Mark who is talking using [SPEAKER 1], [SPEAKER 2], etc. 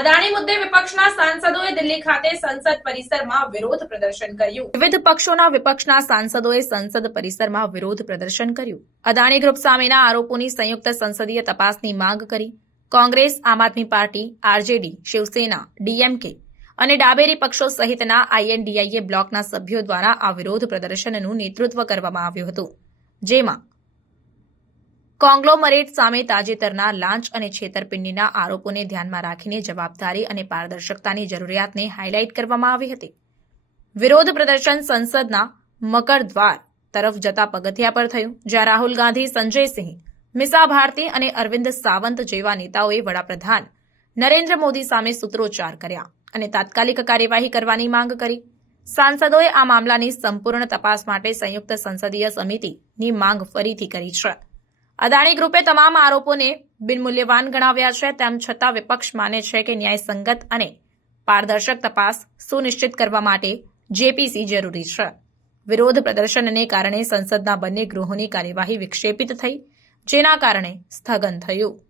[SPEAKER 1] અદાણી મુદ્દે વિપક્ષના સાંસદોએ દિલ્હી ખાતે સંસદ પરિસરમાં વિરોધ પ્રદર્શન કર્યું. વિવિધ પક્ષોના વિપક્ષના સાંસદોએ સંસદ પરિસરમાં વિરોધ પ્રદર્શન કર્યું. અદાણી ગ્રુપ સામેના આરોપોની સંયુક્ત સંસદીય તપાસની માંગ કરી. Congress, Aam Aadmi party, RJD, Shiv Sena, DMK અને ડાબેરી પક્ષો સહિતના આઈએનડીઆઈએ બ્લોકના સભ્યો દ્વારા આ વિરોધ પ્રદર્શનનું નેતૃત્વ કરવામાં આવ્યું હતું. જેમાં કોંગ્લોમરેટ સામે તાજેતરના લાંચ અને છેતરપિંડીના આરોપોને ધ્યાનમાં રાખીને જવાબદારી અને પારદર્શકતાની જરૂરિયાતને હાઇલાઇટ કરવામાં આવી હતી. વિરોધ પ્રદર્શન સંસદના મકરદ્વાર તરફ જતા પગથિયા પર થયું, જ્યાં રાહુલ ગાંધી સંજયસિંહ મિસા ભારતી અને અરવિંદ સાવંત જેવા નેતાઓએ વડાપ્રધાન નરેન્દ્ર મોદી સામે સૂત્રોચ્ચાર કર્યા અને તાત્કાલિક કાર્યવાહી કરવાની માંગ કરી. સાંસદોએ આ મામલાની સંપૂર્ણ તપાસ માટે સંયુક્ત સંસદીય સમિતિની માંગ ફરીથી કરી છે. અદાણી ગ્રુપે તમામ આરોપોને બિનમૂલ્યવાન ગણાવ્યા છે, તેમ છતાં વિપક્ષ માને છે કે ન્યાયસંગત અને પારદર્શક તપાસ સુનિશ્ચિત કરવા માટે જેપીસી જરૂરી છે. વિરોધ પ્રદર્શનને કારણે સંસદના બંને ગૃહોની કાર્યવાહી વિક્ષેપિત થઈ, જેના કારણે સ્થગન થયું.